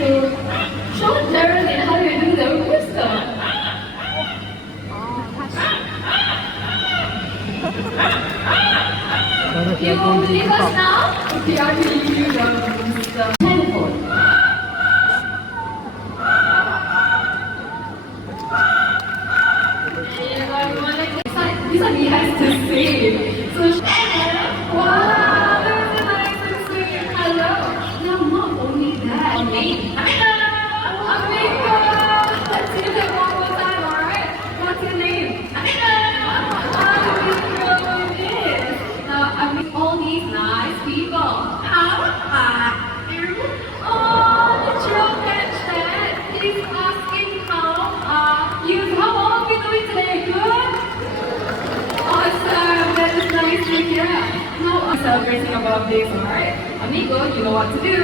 to show Geraldine how you do the wisdom. You will believe us now? Okay, I will give you the telephone. This one he has to say. So, wow, that's nice to see. Hello. Now, not only that. Amiga. Let's do that one more time, alright? What's your name? Amiga. Now, I meet all these nice people. How are you? Oh, did you catch that? He's asking how are you? How are we doing today? Good? Awesome, that is nice to hear. Now I'm celebrating about this, alright? Amigo, you know what to do.